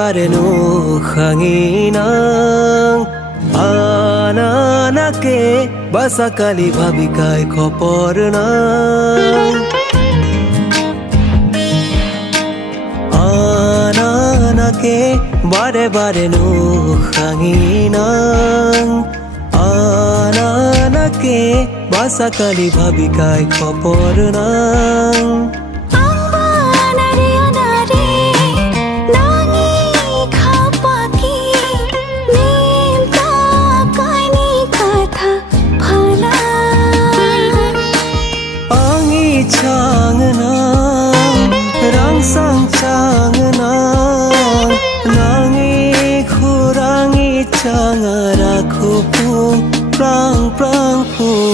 বারে নো খাঙিনাং আনানাকে বাসাকালি ভাবিকাই খপর নাং আনানাকে বারে বারে নো খাঙিনাং আনানাকে বাসাকালি ভাবিকাই খপর নাং Changnang rangsang changnang nangi khurangi changara khupung prang prang pu